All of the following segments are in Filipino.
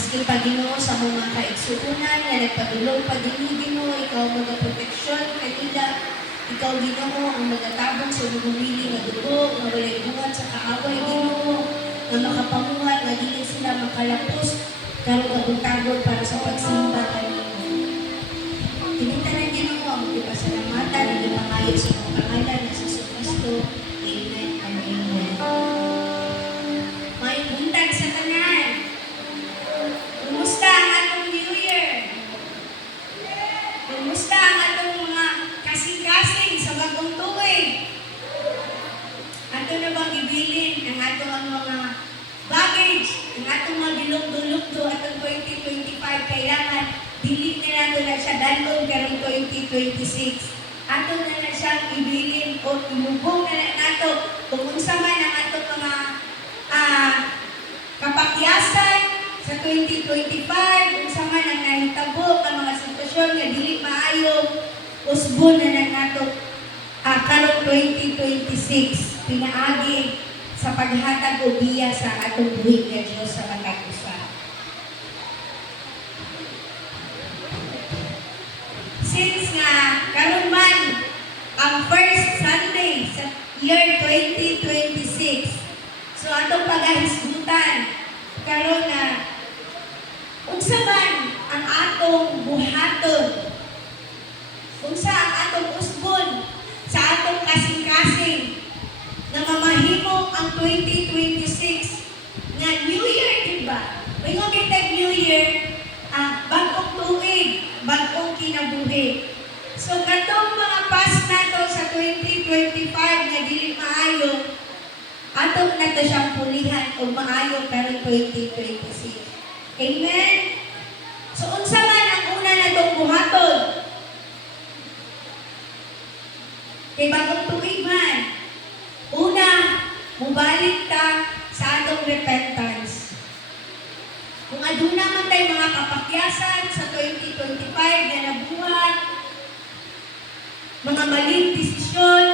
Maski pa Ginoo sa mga kaigsuunan nga nagpadulong pa Ginoo, ikaw magaproteksyon kanila. Ikaw Ginoo ang magatabang sa lumili nga dugo, nga walay buhat sa kaaway Ginoo, nga makapamuhat, nga dili sila makalapos karong kabuntagon para sa pagsimba kanimo. Tinitanan Ginoo ang ipasalamatan at ipangayo sa mga pangalan na sa Kristo. Amen and amen. May buntag sa tanan. Kumusta ang atong New Year? Kumusta ang atong mga kasing-kasing sa bagong tuig? Ato na bang ibilin ang atong mga baggage, ang atong mga bilog-dulog-do atong 2025 kailangan dili na nato na siya dalon karong 2026. Ato na na siyang ibilin o ilubong na nato kung unsa man ang atong mga kapakyasan sa 2025, unsa man ang nahitabo ang mga sitwasyon nga dili maayo, usbon na nato karong 2026 pinaagi sa paghatag og biya sa atong buhig nga Dios sa matag usa. Since nga karon man ang first Sunday sa year 2026, so atong pagahisgutan karon na unsa man ang atong buhaton, unsa ang atong usbon sa atong kasing-kasing na mamahimo ang 2026 nga New Year, diba? Mayroon kitag New Year, bagong tuig, bagong kinabuhi. So katong mga past nato sa 2025 nga dili maayo, atong nato siyang pulihan o maayo karong 2026. Amen? So unsa man ang una natong buhaton? Kay bagong tuig man, una, mubalik ta sa atong repentance. Kung aduna man tayo mga kapakyasan sa 2025 na nabuhat, mga maling desisyon,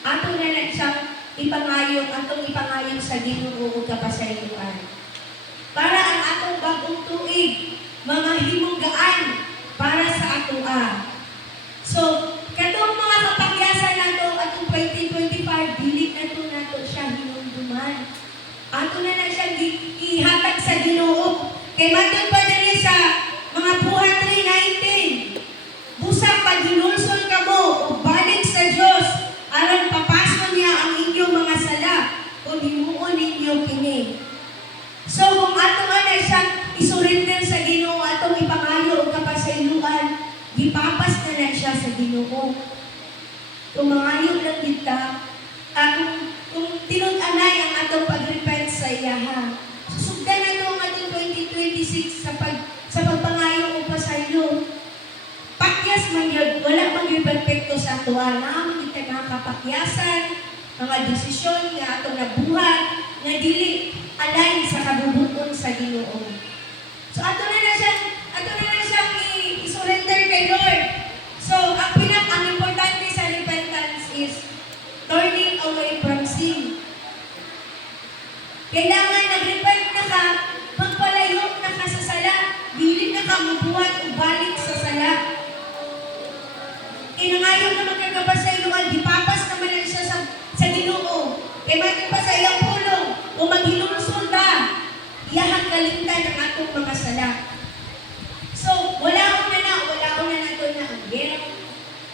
atong na siyang atong ipangayon sa Ginoo ug kapasayloan. Para ang atong bagong tuig, mga himunggaan para sa atoa. So, katong mga kapakyasan nato atong 2025, dili nato siya hinumduman. Ato na siyang ihatag sa Ginoo. Kay matod pa diri sa mga buhat 3:19. Busa pag hinulsol kamo ug balik sa Dios aron papason niya ang inyong mga sala kung himuon ninyo kini. So kung ato ana siyang isurrender sa Ginoo, atong ipangayo og kapasayloan, gipapas na siya sa Ginoo. Kung mangayo lang kita, kung tinud-anay ang atong pag-repent sa iyaha, susugdan nato ang atong 2026 sa pagpangayo o pasaylo. Pakyas man yun, wala mang yung perfecto sa atuan. Naman kita mga kapakyasan, mga desisyon nga atong nabuhat, nga dili align sa kabubuton sa Ginoo. So ato na siyang i-surrender kay Lord. So ang importante sa repentance is turning away from sin. Kailangan nag-repent na ka, magpalayo na ka sa sala, dili na ka mabuhat o balik sa sala. Inangayon naman kagabasayloan, dipapas naman na siya sa Ginoo. Kaya maging pa sa iyang pulong, o maghilulsol ta, iyahang kalimtan ng atong mga sala. So, wala ko na nato na ang guilt,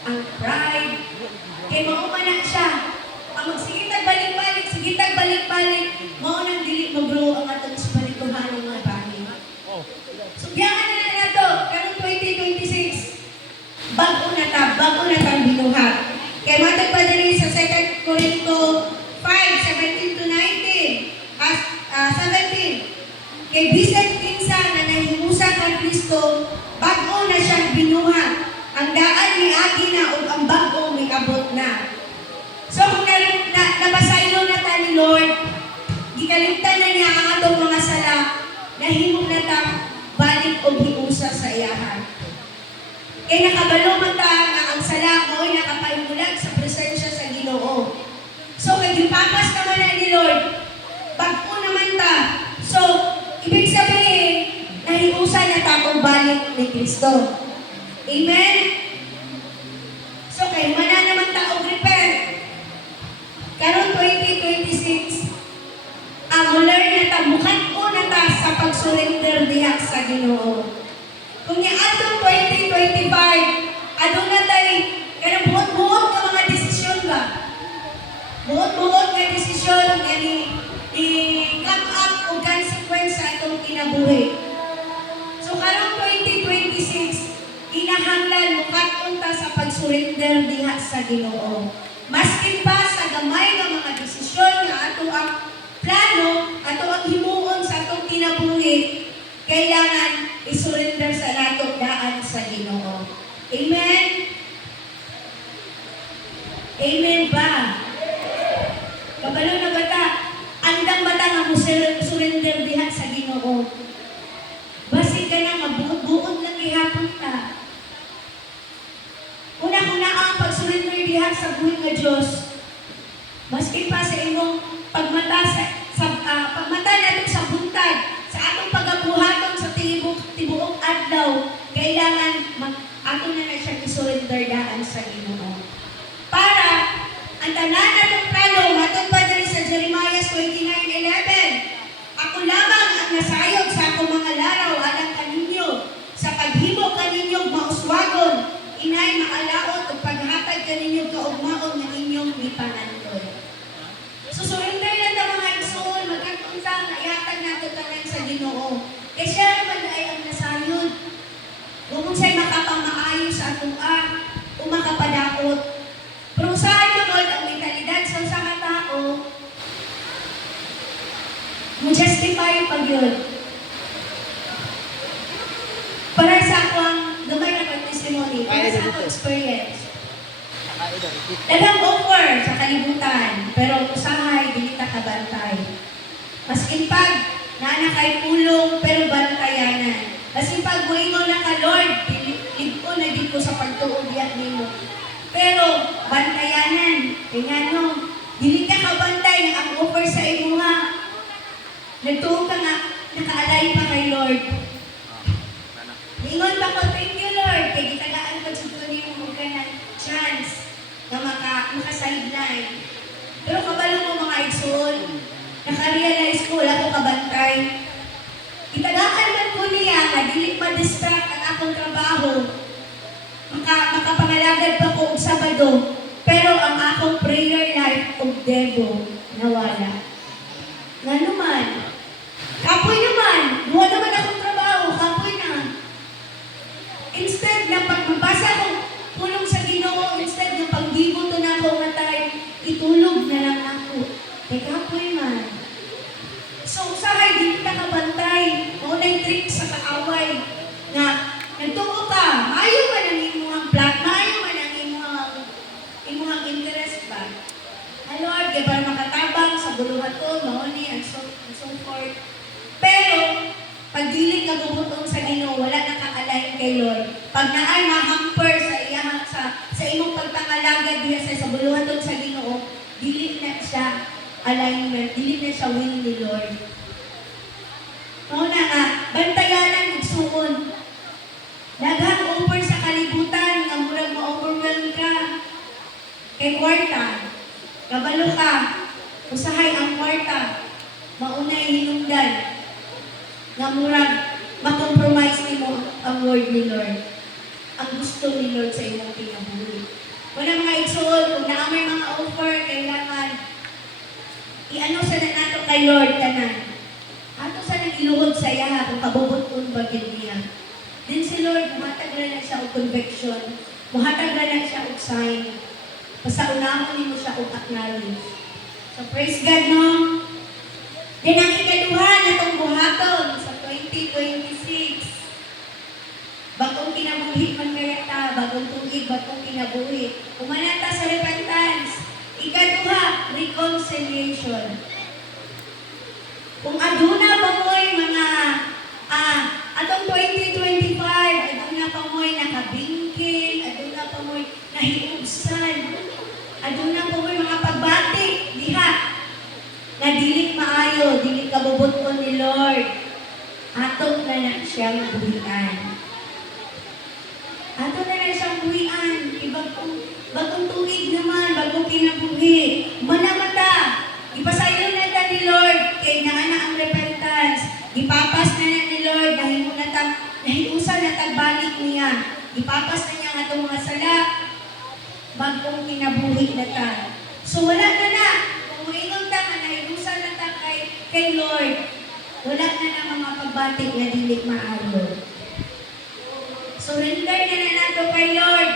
ang pride, kaya mauma na siya. Ang magsigitag balik-balik, mao nang dili mag-grow ang atong spirituhan ng mga bagay. So, biyakan na nato, karong 2026, bago na tang binuhat. Kaya matag pa dali sa 2 Corinto 5:17-19. 17. Kay bisan kinsa na nahimusa kang Kristo, bago na siyang binuhat. Ang daan ni agi na ug ang bago may abot na. So kung napasaylo na ta ni Lord, gikalimtan na niya ang atong mga sala, nahimong na ta balik og hiusa sa iyahan. Kaya nakabalo man ta nga ang sala mo'y nakapaymulag sa presensya sa Ginoo. So kay gipapas naman na ni Lord, bago naman ta. So nahiusan na takong balik ni Kristo. Amen? So, kayo man na naman taong repair. Karon 2026, ang learn na ta, bukan ko na ta sa pag-surrender diha sa Ginoo. Kung niadtong 2025, aduna na tayo, kanang buot-buot nga mga desisyon ba? Buot-buot nga desisyon nga i-come up o consequence sa atong kinabuhi. So, karong 2026, inahanglan mo katunta sa pag-surrender diha sa Ginoo. Maskin pa sa gamay nga mga desisyon nga ato ang plano, ato ang himuon sa atong kinabuhi, kailangan i-surrender sa nato daan sa Ginoo. Amen? Amen ba? Kabalo na bata, andang bata nga mo surrender diha sa Ginoo. Basi ka na mabuot-buot lang ihapon ta. Una-una ang pag-surrender diha sa buhay nga Diyos. Maski pa sa imong pagmata pagmata natin sa buntag, sa atong pagabuhaton sa tibuok adlaw, kailangan ato na siya i-surrender daan sa Ginoo. Para ang tanan natong plano, matod pa diri sa Jeremiah 29:11, ako lamang ang nasayod sa akong mga laraw alang kaninyo, sa paghimo kaninyong mauswagon, inay maalaot ug paghatag kaninyong kaugmaon nga inyong gipanandoy. So surrender lang ta mga igsoon, magkatunta nga ihatag nato tanan sa Ginoo. Kay siya man ay ang nasayod. Kung sa'y makapamaayo sa atong o makapadakot. Pero saan naman ang mentalidad sa usa ka tao, mo justify pag yun. Para sa akong gamay na testimony, para sa akong experience. Dagang offer sa kalibutan, pero usahay, dili ta kabantay. Maskin pag naanakay pulong, pero bantayanan. Maskin pag muingon na ka, Lord, ligo na din ko sa pagtuod diyan nimo. Pero bantayanan, kaya no, dili ka kabantay na ang offer sa imo nga. Nagtuo ka nga, nakaalay pa kay Lord. Ingon pa ko, thank you Lord, kay gitagaan ko sa tuloy mo ka ng chance na maka-sideline. Pero kabalo mo mga igsoon, nakarealize ko, wala ko kabantay. Itagaan man ko niya, na dili ma-distract ang akong trabaho. Makapangalagad pa ko og Sabado, pero ang akong prayer life og debo nawala. Nga naman, kapoy naman, buwan naman akong trabaho, kapoy na. Instead na pagbabasa kong pulong sa Ginoo, instead na pagdibuto na ako nga tayo, itulog na lang ako. Kay kapoy man. So, usahay, di kita kabantay. Maunay trick sa kaaway na nagtuo ka, maayo man ang imuhang plot, maayo man ang imuhang interest ba? Lord, kaya para makatabang sa buluhaton, mauni, and so forth. Pero, pag dili ka bubutong sa Ginoo, wala na kakalain kay Lord. Pag naay mahamper sa imong pagpangalagad diha sa buluhaton sa Ginoo, dili na siya alignment, dili na siya will ni Lord. Mauna nga, bantayanan igsuon. Daghang over sa kalibutan, nga murag ma-overwhelm ka. Kay kwarta, kabalo ka, usahay ang kwarta, maunay hinungdan, nga murag makompromise nimo ang word ni Lord. Ang gusto ni Lord sa imong kinabuhi. Wala mga igsoon, kung naamay mga offer, kailangan i-ano sa nato kay Lord tanan. Ato sa nag-iluhod sa iya, kung kabubuton bagay niya. Then si Lord, muhatag na siya og conviction, muhatag na siya og sign. Pasaunamon nimo siya og acknowledge. So praise God, no? Then ang ikaduha na itong buhaton sa 2026. Bagong kinabuhi man kaya ta, bagong tuig, bagong kinabuhi. Umanata sa repentance. Ikaduha, reconciliation. Kung aduna pa mo'y mga atong 2025, aduna pa mo'y nakabingkil, aduna pa mo'y nahiubsan, aduna pa mo'y mga pagbati, diha, na dili maayo, dili kabubuton ni Lord. Atong na siya. siyang buhian. Ato na na siyang buhian. Bagong tuig naman, bagong kinabuhi. Manamata. Ipasayo na ta ni Lord. Kay naana ang repentance. Ipapas na ni Lord. Nahiusan na tagbalik niya. Ipapas na niya ang atong mga sala. Bagong kinabuhi na ta. So wala na. Kung muingon ta nga nahiusan na ta kay Lord. Wala na mga pagbatik na dili maayo. Surrender na nato kay Lord.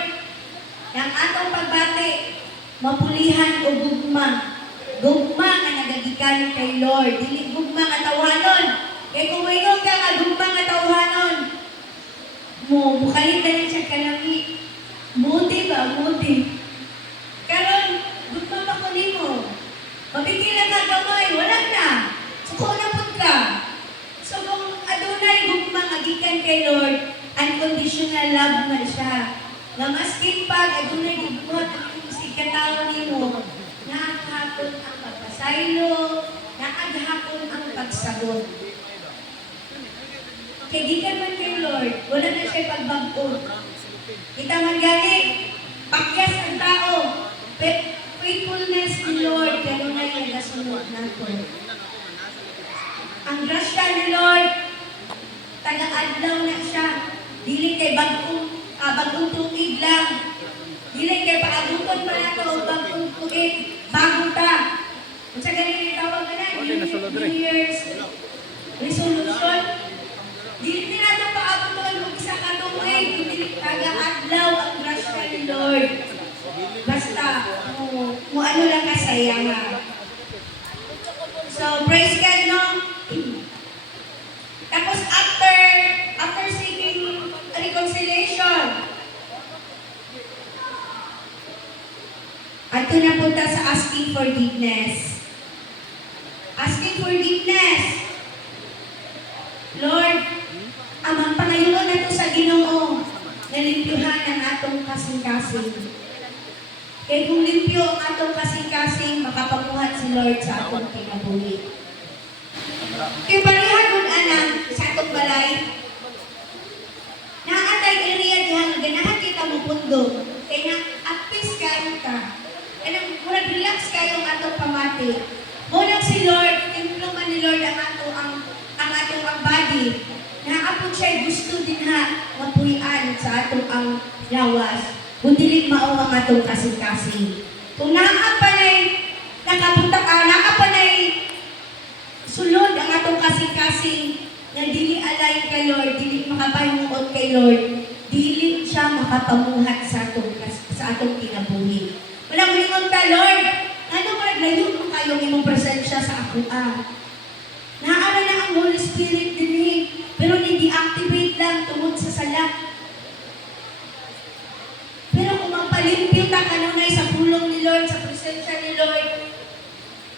Yang atong pagbati, mapulihan o gugma. Gugma nga nagagikan kay Lord. Dili gugma nga tawhanon. Kaya kung mayroon ka nga gugma nga tawhanon, bukalit na lang siya kalami. Muti ba? Muti. Karon, gugma pa ko nimo. Mabigil lang ka gamay. Wala na. Suko na po ka. So kung adunay gugma nga gikan kay Lord, unconditional love na siya. Nga maskin pag adunay gugma ang si katao nimo, nakahapon ang pagpasaylo, nakahapon ang pagsagot. Kaya gikan man kay Lord, wala na siya pagbag-o. Kita man gani, pakyas ang tao, faithfulness ni Lord, gano'n na yung nasunod nato. Ang grasya ni Lord, taga-adlaw na siya. Dili kay bagong tuig lang. Dili kay paabuton pa na ito, bagong tuig, bago ta. Kung sa ganun tawag na New Year's resolution, dili na ito paabuton kung isa ka tuig, dili taga-adlaw ang grasya ni Lord. Basta, mo ano lang kasaya nga. So, praise God, no? Tapos, after seeking reconciliation, ato na punta sa asking forgiveness. Asking forgiveness. Lord, amang pangayoon na ito sa Ginoo, nalimpyuhan ang atong kasing-kasing. Kaya kung limpyo ang atong kasing-kasing, makapamuhat si Lord sa atong kinabuhi. Kaya parihan kung anang sa atong balay, naatay area diyan, ganahan kita mo pundo, kaya na-apis kayo ka. Kaya murag relax kayo ang atong pamati. Munang si Lord, impluman ni Lord ang atong body, naapod siya gusto din ha, mapuyan sa atong ang lawas. Kung dilig mao ang atong kasing-kasing. Kung nakapanay, nakapanay sulod ang atong kasing-kasing na dili alay kay Lord, dili makapahimuot kay Lord, dili siya makapamuhat sa atong kinabuhi. Wala mo ingon ta, Lord, ano ba naglayo mo kayo imong presensya sa ako Naara na ang Holy Spirit din pero hindi activate lang tungod sa sala. Pero kung magpalimpyo ta kanunay sa pulong ni Lord, sa presensya ni Lord,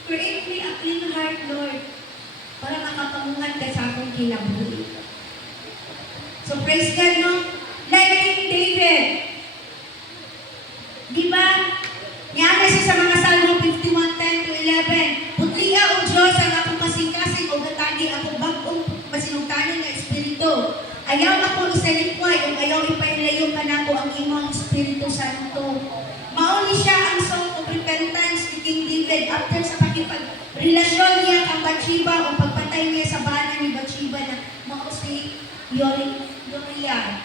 create me a clean heart, Lord, para makapamuhan ka sa akong kinabuhi. So praise God, no? Like King David. Di ba? Niya siya sa mga Salmo 51:10-11. Putlia o Diyos ang akong kasing-kasing o gatagi akong bagong masinungtanan na Espiritu. Ayaw ako isalikway o ayaw ipailayo ka na ko ang imong Espiritu Santo. Mauni siya ang song of repentance ni King David after sa pakipagrelasyon niya kang Bathsheba o pagpatay niya sa bana ni Bathsheba na mao si Uriah.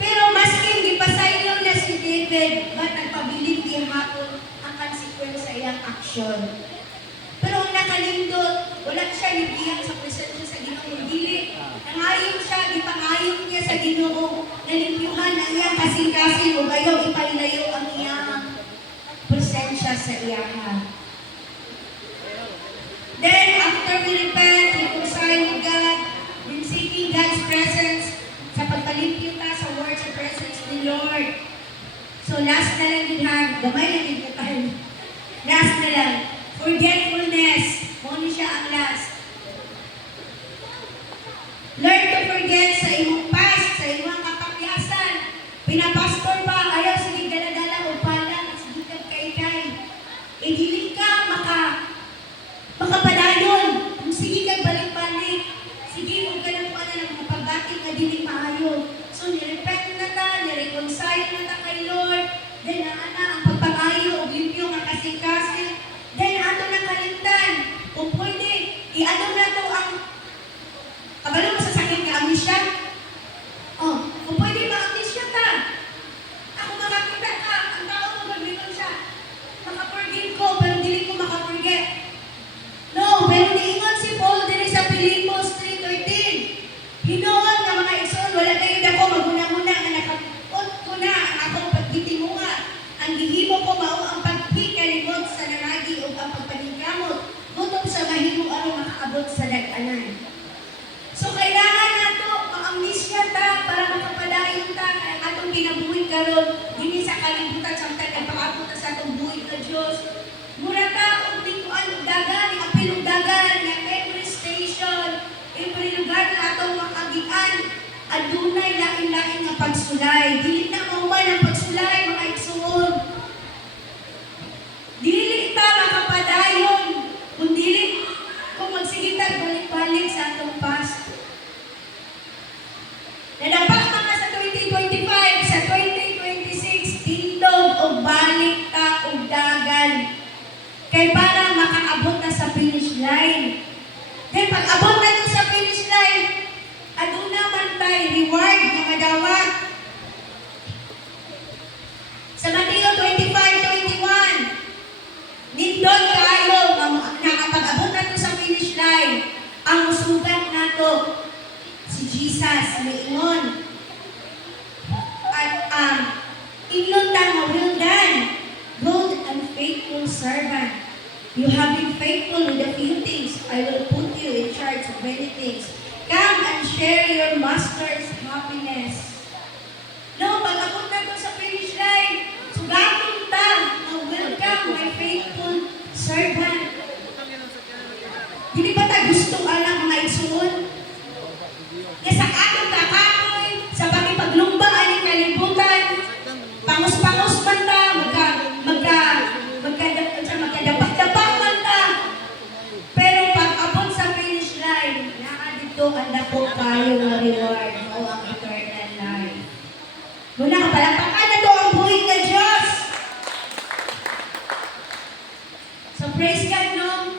Pero masking gipasaylo na si David, ba't nagpabilib niya hapon ang consequence sa iyang aksyon. Pero ang nakalindot, wala siya nibiyang sa presensya sa Ginoo. Dili, nangayon siya, ipangayon niya sa Ginoo, nalimpyuhan ang iyang kasing-kasing o ayaw ipailayo ang iyang presensya sa iyahan. Then, after we repent, reconcile with God, when seeking God's presence, sa pagpalimpyo ta sa word, sa presence ni Lord. So, last na lang din ha, gamay lang din tayo. Last na lang, forgetfulness. Muna siya ang last. Learn to forget sa imong past, sa imong kapakyasan. Pinapastor pa, ayaw sige dala-dala o pala, sige kay-kay. Dili ka makapadayon. Sige kag balik I-ano na to ang, kabalo mo sa sakit nga amnesia? Oh, kung pwede ma-amnesia ta. Ako makakita ka, ang tao mo magbigon siya. Makaforgive ko, pero dili ko makaforget. No, pero niingon si Paul din sa Pilipos 3:13. Hinoon nga mga igsoon, wala kayo na ko maguna-una nga nakapot ko na ang akong pagkitimunga. Ang gihimo ko mao ang pagpikalimot sa nanagi o ang pagpaningkamot. Gutom sa mahimo aron makaabot sa dag-anan. So kailangan nato ang-amnesia ta para makapadayon ta kay atong kinabuhi karon dinhi sa kalibutan samtang nagpaabot ta sa atong buhi nga Dios. Mura ta og tikuan og dagan, apil og dagan nga every station, every lugar na atong makagian adunay lain-lain nga pagsulay. Dili na mauman ang pagsulay mga igsoon. Dili ta makapadayon kung dili kung magsigitan balik-balik sa atong past. Nadapat mga sa 2025, sa 2026, tindog o balik ta o dagan. Kay para makaabot na sa finish line. Then pag abot na dun sa finish line, aduna man tayo reward na madawat. Sa Mateo 25:21, nindot kayo nga nakapag-abot na to sa finish line. Ang musugat nato si Jesus miingon. At ingon ta nga well done, good and faithful servant. You have been faithful with a few things. I will put you in charge of many things. Come and share your master's happiness. No, pag abot na to sa finish line, sugaton ta nga welcome my faithful servant. Dili ba ta gusto alang mga igsoon? Nga sa atong kakakoy, sa pagipaglumba aning kalibutan, pangus-pangus man ta, magkadapak man ta. Pero pag abot sa finish line, naa dito ang dako kayo nga reward o ang eternal life. Muna ka palakpakan na to ang buhay ng Diyos. So praise God, no?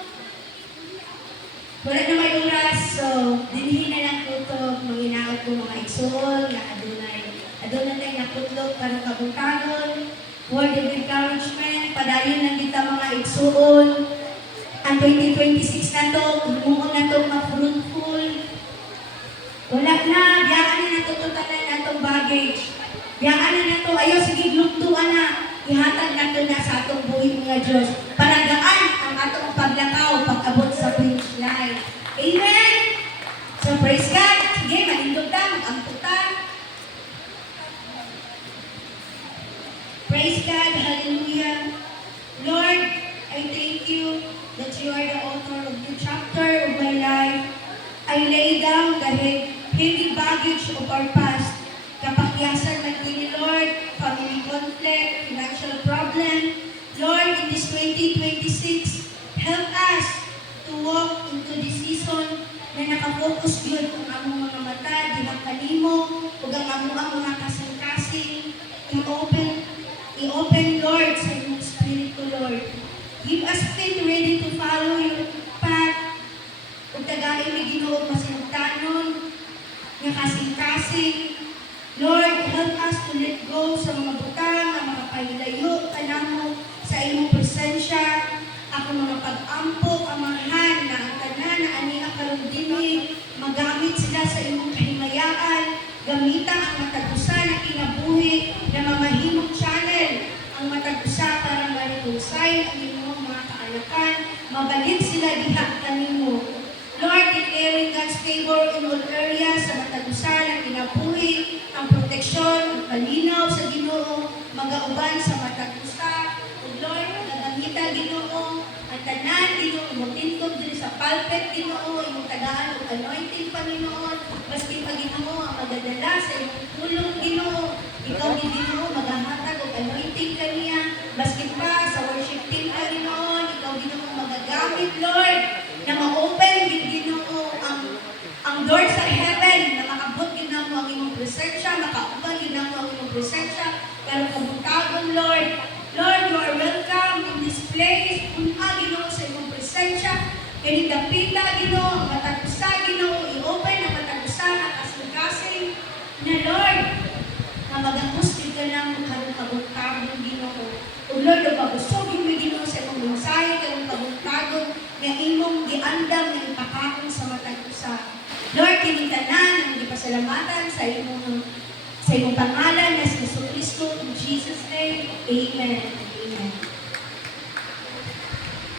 Wala na may oras, so dinhin na lang ko ito, manginaot ko mga igsoon, na adunay tayo naputlog, karong kabungkagon, word of encouragement, padayon lang kita mga igsoon. Ang 2026 na to, umuon na to, ma-fruitful. Wala na, biyaan na natututanan na itong baggage. Biyaan na to, ayaw sige gluktuan na, ihatag na to na sa atong buhay mga Diyos. Palagaan ang atong paglakaw, pag-abot sa finish line. Amen? So praise God. Sige, malindog na, mag-amputan. Praise God, hallelujah. Lord, I thank you that you are the author of the chapter of my life. I lay down the heavy baggage of our past. Kapakyasan natin, Lord, family conflict, financial problem. Lord, in this 2026, help us to walk into this season na nakafocus yun kung among mga mata, dilang kanimo, o ang among mga kasing-kasing, i-open, Lord, sa iyong Espiritu, Lord. Give us faith ready to follow your path. Kung tagain may Ginoo masinugtanon, nga kasing-kasing. Lord, help us to let go sa mga butang na makapahilayo kanamo sa iyong presensya. Ako mga pag-ampo, amahan na ang tanan na ani karon dinhi, magamit sila sa iyong kahimayaan. Gamitan ang matagusa na kinabuhi na mamahimong channel. Ang matagusa para ma-reconcile ang inyong mga kaanakan. Mabalik sila diha kanimo. Lord, declaring God's favor in all areas sa matagusa na kinabuhi, ang proteksyon, ang kalinaw sa Ginoo, magauban sa matagusa. Lord, nagamita Ginoo, ang tanan Ginoo, magtindog din sa pulpit Ginoo, imong tagaan og anointing Panginoon, maski pa Ginoo ang magdadala sa imong tulong Ginoo, ikaw ni Ginoo maghahatag og anointing kaniya, maski pa sa worship team ka Ginoo, ikaw Ginoo magagamit Lord, na ma-open Ginoo ang door sa heaven, na makaabot Ginoo ang imong presensya, makauban Ginoo ang imong presensya, pero kabutagon Lord, Lord, you are welcome in this place. Una Ginoo sa imong presensya. Kani the Dapita, Ginoo, matag usa, Ginoo, i-open ang matag usa na kasing-kasing na Lord, na mag-akustig ka ng karong kabugtagon, Ginoo. O Lord, o pagusogin mo, Ginoo, sa imong mensahe, karong kabugtagon, nga imong giandam na ipakakon sa matag usa. Lord, kini tanan ang gipasalamatan sa imong pangalan na si Jesucristo, in Jesus' name, Amen.